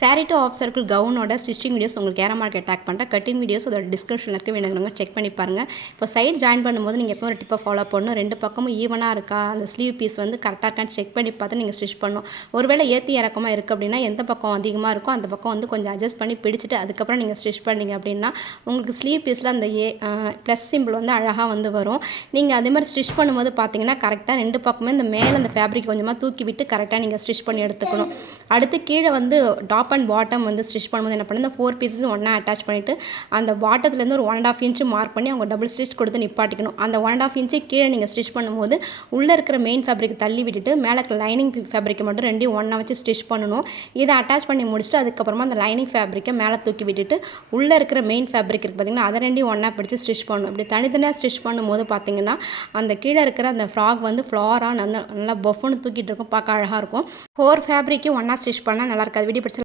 Sorry to half circle கவுனோட stitching videos உங்களுக்கு ஏற மார்க்கெட் டேக் பண்ணுறேன். கட்டிங் வீடியோஸ் அதோட டிஸ்கிரிப்ஷனில் இருக்க வேணுங்கிறவங்க செக் பண்ணி பாருங்கள். இப்போ சைட் ஜாயின் பண்ணும்போது நீங்கள் எப்போ ஒரு டிப்பை ஃபாலோ பண்ணணும். ரெண்டு பக்கமும் ஈவனாக இருக்கா, அந்த ஸ்லீவ் பீஸ் வந்து கரெக்டாக இருக்கான்னு செக் பண்ணி பார்த்து நீங்கள் ஸ்டிச் பண்ணணும். ஒருவேளை ஏற்றி இறக்கமாக இருக்குது அப்படின்னா எந்த பக்கம் அதிகமாக இருக்கோ அந்த பக்கம் வந்து கொஞ்சம் அட்ஜஸ்ட் பண்ணி பிடிச்சிட்டு அதுக்கப்புறம் நீங்கள் ஸ்டிச் பண்ணிங்க அப்படின்னா உங்களுக்கு ஸ்லீவ் பீஸில் அந்த ப்ளஸ் சிம்பிள் வந்து அழகாக வந்து வரும். நீங்கள் அதே மாதிரி ஸ்டிச் பண்ணும்போது பார்த்தீங்கன்னா கரெக்டாக ரெண்டு பக்கமே இந்த மேலே அந்த ஃபேப்ரிக் கொஞ்சமாக தூக்கி விட்டு கரெக்டாக நீங்கள் ஸ்டிச் பண்ணி எடுத்துக்கணும். அடுத்து கீழே வந்து டாப் அண்ட் பாட்டம் வந்து ஸ்டிச் பண்ணும்போது என்ன பண்ணி இந்த 4 பீஸஸ் ஒன்றா அட்டாச் பண்ணிவிட்டு அந்த பாட்டத்துலேருந்து ஒரு 1.5 இன்ச்சு மார்க் பண்ணி அவங்க டபுள் ஸ்டிச் கொடுத்து நிப்பாட்டிக்கணும். அந்த 1.5 இன்ச்சு கீழே நீங்கள் ஸ்டிச் பண்ணும்போது உள்ளே இருக்கிற மெயின் ஃபேப்ரிக் தள்ளி விட்டுட்டு மேலே இருக்கிற லைனிங் ஃபேப்ரிக்கை மட்டும் ரெண்டையும் ஒன்றா வச்சு ஸ்டிச் பண்ணணும். இதை அட்டாச் பண்ணி முடிச்சுட்டு அதுக்கப்புறமா அந்த லைனிங் ஃபேப்ரிக்கை மேலே தூக்கி விட்டுட்டு உள்ளே இருக்கிற மெயின் ஃபேப்ரிக் இருக்குது பார்த்திங்கன்னா அதை ரெண்டையும் ஒன்றா பிடிச்சி ஸ்டிச் பண்ணணும். இப்படி தனித்தனியாக ஸ்டிச் பண்ணும்போது பார்த்திங்கன்னா அந்த கீழே இருக்கிற அந்த ஃப்ராக் வந்து ஃப்ளாராக நல்லா பஃப்னு தூக்கிட்டு இருக்கும், பார்க்க அழகாக இருக்கும். 4 ஃபேப்ரிக்கு ஒன்றா ஸ்டிச் பண்ணால் நல்லா இருக்காது. வீடியோ பிடிச்ச